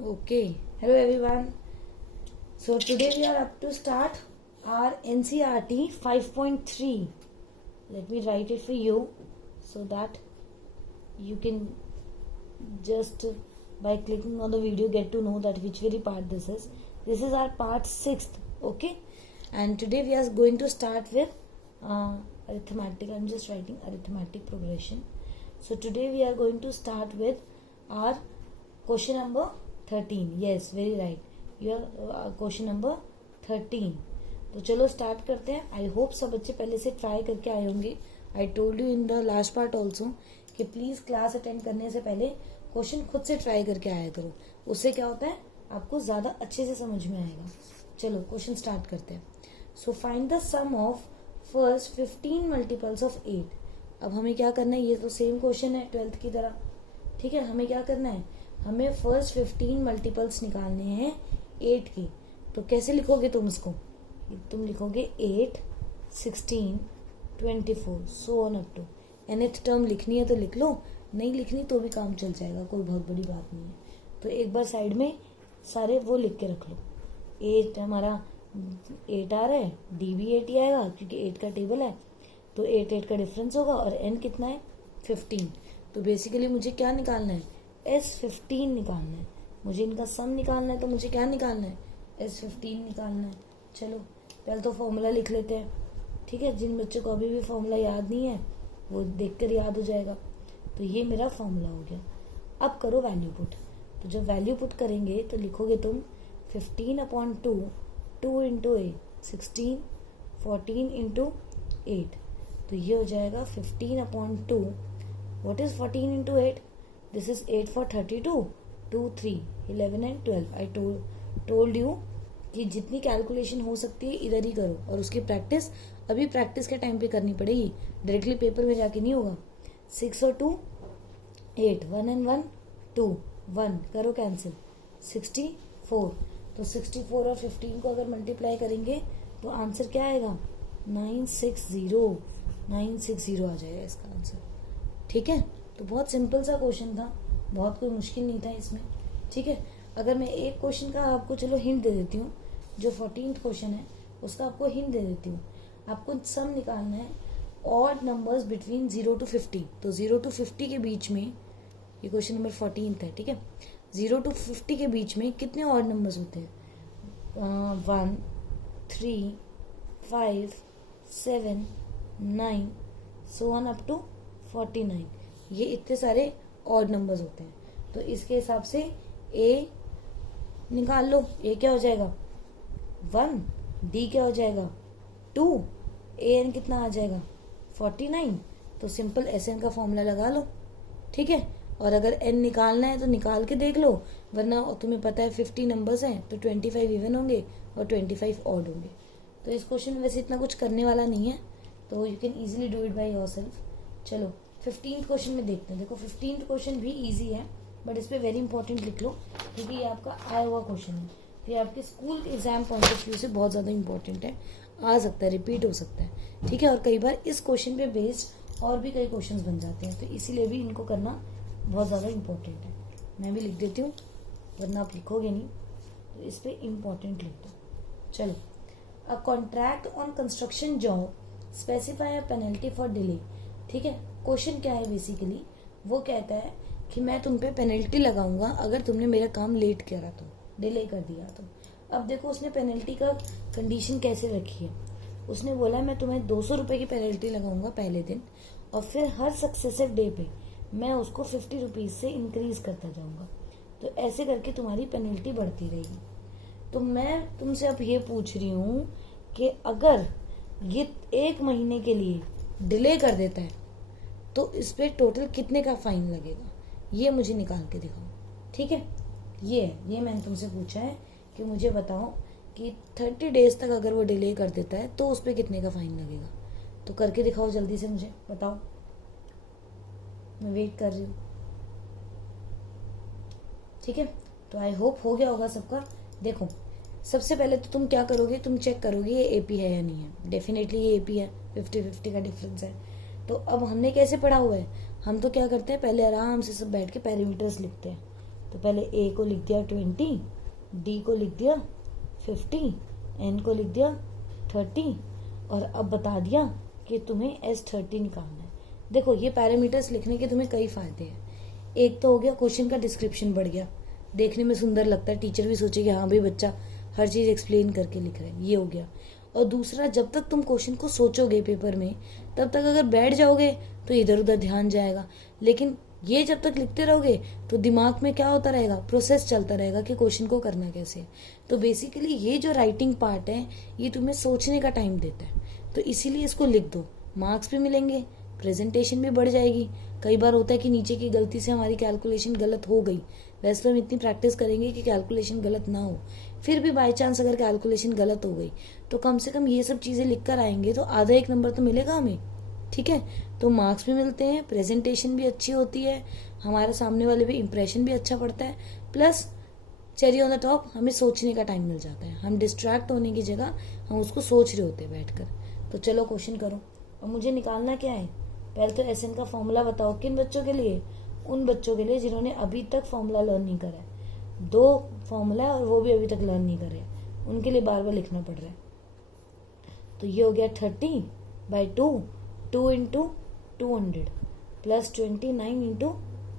Okay, hello everyone. So today we are up to start our NCERT 5.3. Let me write it for you so that you can just by clicking on the video get to know that which very part this is. This is our part 6th, okay? And today we are going to start with arithmetic. I'm just writing arithmetic progression. So today we are going to start with our question number 13. Yes, very right. Your question number 13. तो चलो start करते हैं. I hope सब बच्चे पहले से try करके आए होंगे. I told you in the last part also कि प्लीज क्लास अटेंड करने से पहले क्वेश्चन खुद से ट्राई करके आया करो. उससे क्या होता है, आपको ज्यादा अच्छे से समझ में आएगा. चलो क्वेश्चन स्टार्ट करते हैं. So find the sum of first 15 multiples of 8. अब हमें क्या करना है, ये तो सेम क्वेश्चन है 12th की तरह. ठीक है, हमें क्या करना है, हमें फर्स्ट 15 मल्टीपल्स निकालने हैं 8 के. तो कैसे लिखोगे तुम इसको, तुम लिखोगे 8, 16, 24 so on up to. nth term लिखनी है तो लिख लो, नहीं लिखनी तो भी काम चल जाएगा, कोई बहुत बड़ी बात नहीं है. तो एक बार साइड में सारे वो लिख के रख लो. 8 हमारा 8 आ रहा है, डी भी 8 ही आएगा क्योंकि 8 का टेबल है. तो 8 8 का डिफरेंस होगा और n कितना है 15. तो बेसिकली मुझे क्या निकालना है, S15 निकालना है. मुझे इनका सम निकालना है, तो मुझे क्या निकालना है, S15 निकालना है. चलो पहले तो फॉर्मूला लिख लेते हैं. ठीक है, जिन बच्चों को अभी भी फॉर्मूला याद नहीं है वो देखकर याद हो जाएगा. तो ये मेरा फॉर्मूला हो गया. अब करो वैल्यू पुट. तो जब वैल्यू पुट करेंगे तो लिखोगे तुम 15/2, 2 इंटू 8, 16, 14 इंटू 8. तो ये हो जाएगा 15/2. What is 14 into 8? This is 8 for 32, 2, 3, 11 and 12. I told you कि जितनी कैलकुलेशन हो सकती है इधर ही करो, और उसकी प्रैक्टिस अभी प्रैक्टिस के टाइम पे करनी पड़ेगी, डायरेक्टली पेपर में जाके नहीं होगा. 6 और 2 8, 1 and 1 2, 1 करो कैंसिल, 64. तो 64 और 15 को अगर मल्टीप्लाई करेंगे तो आंसर क्या आएगा, 960 आ जाएगा इसका आंसर. ठीक है, तो बहुत सिंपल सा क्वेश्चन था, बहुत कोई मुश्किल नहीं था इसमें. ठीक है, अगर मैं एक क्वेश्चन का आपको चलो हिंट दे देती हूँ, जो 14th क्वेश्चन है उसका आपको हिंट दे देती हूँ. आपको सम निकालना है ऑड नंबर्स बिटवीन 0 to 50. तो 0 to 50 के बीच में, ये क्वेश्चन नंबर 14th है. ठीक है, 0 to 50 के बीच में कितने ऑड नंबर्स होते हैं, 1, 3, 5, 7, 9 सो ऑन अप टू 49. ये इतने सारे ऑड नंबर्स होते हैं. तो इसके हिसाब से ए निकाल लो. ए क्या हो जाएगा 1, डी क्या हो जाएगा 2, ए एन कितना आ जाएगा 49. तो सिंपल एस एन का फॉर्मूला लगा लो. ठीक है, और अगर एन निकालना है तो निकाल के देख लो, वरना तुम्हें पता है 50 नंबर्स हैं तो 25 इवन होंगे और 25 ऑड होंगे. तो इस क्वेश्चन में वैसे इतना कुछ करने वाला नहीं है, तो you can easily do it by yourself. चलो 15th क्वेश्चन में देखते हैं. देखो 15th क्वेश्चन भी इजी है, बट इस पे वेरी इंपॉर्टेंट लिख लो क्योंकि ये आपका आया हुआ क्वेश्चन है. तो ये आपके स्कूल के एग्जाम पॉइंट ऑफ व्यू से बहुत ज़्यादा इंपॉर्टेंट है, आ सकता है, रिपीट हो सकता है. ठीक है, और कई बार इस क्वेश्चन पे बेस्ड और भी कई क्वेश्चंस बन जाते हैं, तो इसीलिए भी इनको करना बहुत ज़्यादा इंपॉर्टेंट है. मैं भी लिख देती हूँ वरना आप लिखोगे नहीं, तो इस पर इम्पॉर्टेंट लिख दो. चलो, a contract on construction job specify a penalty for delay. ठीक है, क्वेश्चन क्या है बेसिकली, वो कहता है कि मैं तुम पे पेनल्टी लगाऊंगा अगर तुमने मेरा काम लेट करा तो, डिले कर दिया तो. अब देखो उसने पेनल्टी का कंडीशन कैसे रखी है. उसने बोला मैं तुम्हें 200 रुपये की पेनल्टी लगाऊंगा पहले दिन, और फिर हर सक्सेसिव डे पे मैं उसको 50 रुपीज़ से इंक्रीज करता जाऊंगा. तो ऐसे करके तुम्हारी पेनल्टी बढ़ती रहेगी. तो मैं तुमसे अब ये पूछ रही हूँ कि अगर ये 1 महीने के लिए डिले कर देता है तो इस पे टोटल कितने का फाइन लगेगा, ये मुझे निकाल के दिखाओ. ठीक है, ये मैंने तुमसे पूछा है कि मुझे बताओ कि 30 डेज तक अगर वो डिले कर देता है तो उस पे कितने का फाइन लगेगा. तो करके दिखाओ जल्दी से, मुझे बताओ, मैं वेट कर रही हूँ. ठीक है, तो आई होप हो गया होगा सबका. देखो सबसे पहले तो तुम क्या करोगे, तुम चेक करोगे ये एपी है या नहीं है. डेफिनेटली ये एपी है, 50-50 का डिफरेंस है. तो अब हमने कैसे पढ़ा हुआ है, हम तो क्या करते हैं, पहले आराम से सब बैठ के पैरामीटर्स लिखते हैं. तो पहले ए को लिख दिया 20, डी को लिख दिया 50, एन को लिख दिया 30 और अब बता दिया कि तुम्हें S30 निकालना है। देखो ये पैरामीटर्स लिखने के तुम्हें कई फायदे हैं। एक तो हो गया क्वेश्चन का डिस्क्रिप्शन बढ़ गया, देखने में सुंदर लगता है, टीचर भी सोचेगी हाँ भाई बच्चा हर चीज़ एक्सप्लेन करके लिख रहा है, ये हो गया। और दूसरा, जब तक तुम क्वेश्चन को सोचोगे पेपर में तब तक अगर बैठ जाओगे तो इधर उधर ध्यान जाएगा, लेकिन ये जब तक लिखते रहोगे तो दिमाग में क्या होता रहेगा, प्रोसेस चलता रहेगा कि क्वेश्चन को करना कैसे है। तो बेसिकली ये जो राइटिंग पार्ट है ये तुम्हें सोचने का टाइम देता है, तो इसीलिए इसको लिख दो, मार्क्स भी मिलेंगे, प्रेजेंटेशन भी बढ़ जाएगी। कई बार होता है कि नीचे की गलती से हमारी कैलकुलेशन गलत हो गई, वैसे तो हम इतनी प्रैक्टिस करेंगे कि कैलकुलेशन गलत ना हो, फिर भी बाई चांस अगर कैलकुलेशन गलत हो गई तो कम से कम ये सब चीज़ें लिख कर आएंगे तो आधा एक नंबर तो मिलेगा हमें, ठीक है। तो मार्क्स भी मिलते हैं, प्रेजेंटेशन भी अच्छी होती है, हमारे सामने वाले भी इंप्रेशन भी अच्छा पड़ता है, plus cherry on the top हमें सोचने का टाइम मिल जाता है, हम डिस्ट्रैक्ट होने की जगह हम उसको सोच रहे होते हैं बैठकर। तो चलो क्वेश्चन करो, और मुझे निकालना क्या है, पहले तो SN का फॉर्मूला बताओ। किन बच्चों के लिए? उन बच्चों के लिए जिन्होंने अभी तक फॉर्मूला लर्न नहीं करा है। 2 फॉर्मूला है और वो भी अभी तक लर्न नहीं करे, उनके लिए बार बार लिखना पड़ रहा है। तो ये हो गया 30/2, 2 × 200 प्लस 29 ×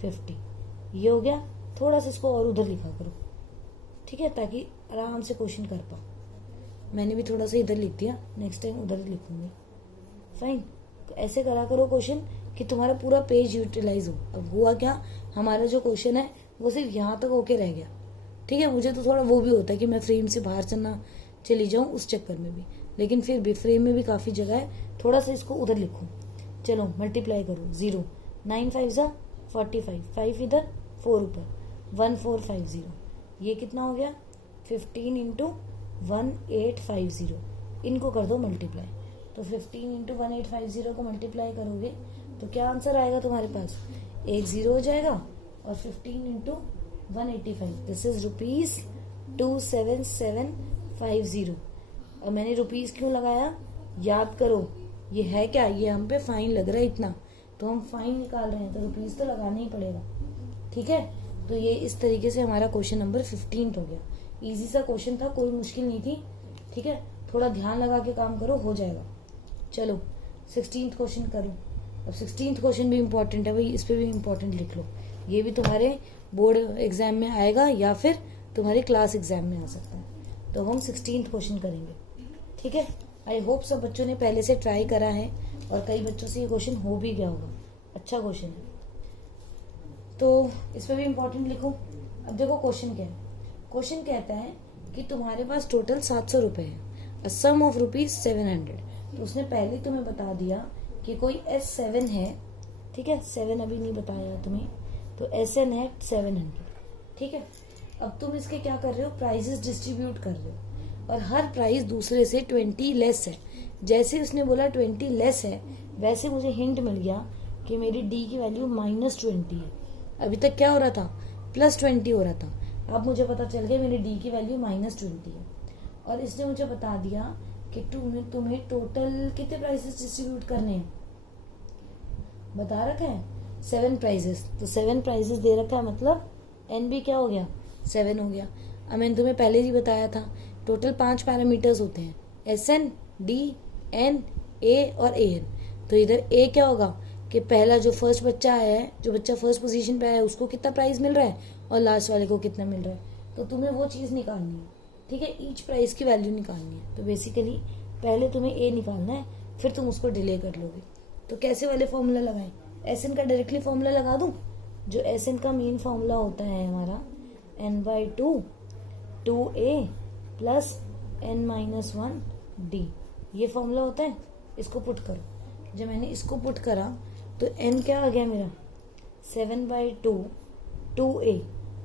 50, ये हो गया। थोड़ा सा इसको और उधर लिखा करो, ठीक है, ताकि आराम से क्वेश्चन कर पाओ। मैंने भी थोड़ा सा इधर लिख दिया, नेक्स्ट टाइम उधर लिखूंगी, फाइन। ऐसे करा करो क्वेश्चन कि तुम्हारा पूरा पेज यूटिलाइज हो। अब हुआ क्या, हमारा जो क्वेश्चन है वो सिर्फ यहाँ तक होके रह गया, ठीक है। मुझे तो थोड़ा वो भी होता है कि मैं फ्रेम से बाहर चली जाऊँ उस चक्कर में भी, लेकिन फिर भी फ्रेम में भी काफ़ी जगह है, थोड़ा सा इसको उधर लिखूँ। चलो मल्टीप्लाई करो, 0 9 5 = 45, 5 इधर 4 ऊपर, 1450, ये कितना हो गया 15 × 1850, इनको कर दो मल्टीप्लाई। तो 15 × 1850 को मल्टीप्लाई करोगे तो क्या आंसर आएगा तुम्हारे पास, 1 0 हो जाएगा और 15 × 185, दिस इज ₹27750। और मैंने रुपीस क्यों लगाया, याद करो, ये है क्या, ये हम पे फाइन लग रहा है इतना, तो हम फाइन निकाल रहे हैं तो रुपीस तो लगाना ही पड़ेगा, ठीक है। तो ये इस तरीके से हमारा क्वेश्चन नंबर 15 हो गया। इजी सा क्वेश्चन था, कोई मुश्किल नहीं थी, ठीक है। थोड़ा ध्यान लगा के काम करो, हो जाएगा। चलो 16th क्वेश्चन करो। अब 16th क्वेश्चन भी इम्पोर्टेंट है भाई, इस पे भी इम्पोर्टेंट लिख लो, ये भी तुम्हारे बोर्ड एग्जाम में आएगा या फिर तुम्हारे क्लास एग्जाम में आ सकता है। तो हम 16th क्वेश्चन करेंगे, ठीक है। आई होप सब बच्चों ने पहले से ट्राई करा है और कई बच्चों से ये क्वेश्चन हो भी गया होगा, अच्छा क्वेश्चन है, तो इस पर भी इम्पोर्टेंट लिखो। अब देखो क्वेश्चन क्या है, क्वेश्चन कहता है कि तुम्हारे पास टोटल 700 रुपये है, अ सम ऑफ ₹700। तो उसने पहले तुम्हें बता दिया कि कोई S7 है, ठीक है, 7 अभी नहीं बताया तुम्हें, तो SN है 700, ठीक है। अब तुम इसके क्या कर रहे हो, प्राइजेस डिस्ट्रीब्यूट कर रहे हो, और हर प्राइस दूसरे से 20 लेस है। जैसे उसने बोला 20 लेस है, वैसे मुझे हिंट मिल गया कि मेरी D की वैल्यू -20 है। अभी तक क्या हो रहा था, +20 हो रहा था, अब मुझे पता चल गया मेरी D की वैल्यू -20 है। और इसने मुझे बता दिया कि तुम्हें टोटल कितने प्राइसेस डिस्ट्रीब्यूट करने हैं, बता रखा है 7 प्राइजेस, तो 7 प्राइजेस दे रखा है, मतलब N भी क्या हो गया 7 हो गया। अब मैंने तुम्हें पहले ही बताया था टोटल 5 पैरामीटर्स होते हैं, SN, D, N, A और AN। तो इधर A क्या होगा कि पहला जो फर्स्ट बच्चा आया है, जो बच्चा फर्स्ट पोजीशन पे आया है, उसको कितना प्राइस मिल रहा है और लास्ट वाले को कितना मिल रहा है, तो तुम्हें वो चीज़ निकालनी है, ठीक है, ईच प्राइस की वैल्यू निकालनी है। तो बेसिकली पहले तुम्हें A निकालना है, फिर तुम उसको डिले कर लोगे। तो कैसे वाले फॉर्मूला लगाएं, SN का डायरेक्टली फॉर्मूला लगा दूं, जो SN का मेन फॉर्मूला होता है हमारा n/2 2A प्लस n-1D, ये फॉर्मूला होता है। इसको पुट करो, जब मैंने इसको पुट करा तो n क्या आ गया मेरा 7/2 2A,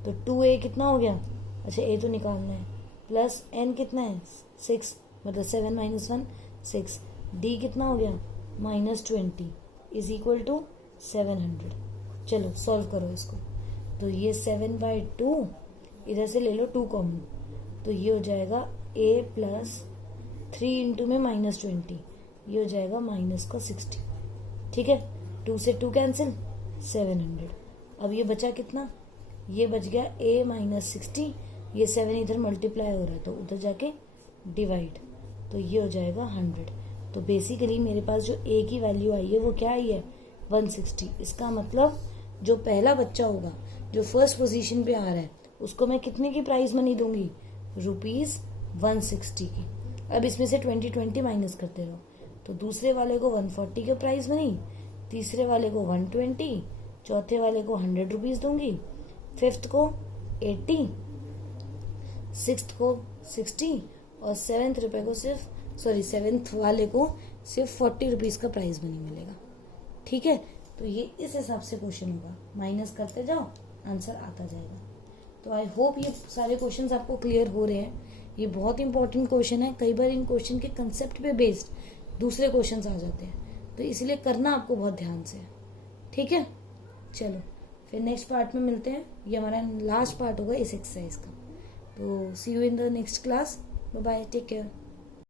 तो 2A कितना हो गया, अच्छा A तो निकालना है, प्लस n कितना है 6, मतलब 7 - 1 6, D कितना हो गया -20 इज इक्वल टू 700। चलो सॉल्व करो इसको, तो ये 7/2 इधर से ले लो 2 कॉमन, तो ये हो जाएगा A प्लस 3 × में -20, ये हो जाएगा -60, ठीक है। 2 से 2 कैंसिल, 700। अब ये बचा कितना, ये बच गया a माइनस 60, ये 7 इधर मल्टीप्लाई हो रहा है तो उधर जाके डिवाइड, तो ये हो जाएगा 100। तो बेसिकली मेरे पास जो a की वैल्यू आई है वो क्या आई है 160। इसका मतलब जो पहला बच्चा होगा जो फर्स्ट पोजीशन पे आ रहा है उसको मैं कितने की प्राइस मनी दूंगी, ₹160 की। अब इसमें से 20 माइनस करते रहो, तो दूसरे वाले को 140 के प्राइस मनी, तीसरे वाले को 120, चौथे वाले को 100 रुपीज दूंगी, फिफ्थ को 80, सिक्स्थ को 60 और सेवेंथ वाले को सिर्फ 40 रुपीज का प्राइस मनी मिलेगा। ठीक है, तो ये इस हिसाब से क्वेश्चन होगा, माइनस करते जाओ आंसर आता जाएगा। तो आई होप ये सारे क्वेश्चंस आपको क्लियर हो रहे हैं। ये बहुत इंपॉर्टेंट क्वेश्चन है, कई बार इन क्वेश्चन के कंसेप्ट पे बेस्ड दूसरे क्वेश्चंस आ जाते हैं, तो इसलिए करना आपको बहुत ध्यान से है। ठीक है, चलो फिर नेक्स्ट पार्ट में मिलते हैं। ये हमारा लास्ट पार्ट होगा इस एक्सरसाइज का। तो see you in the next class, bye bye, take care.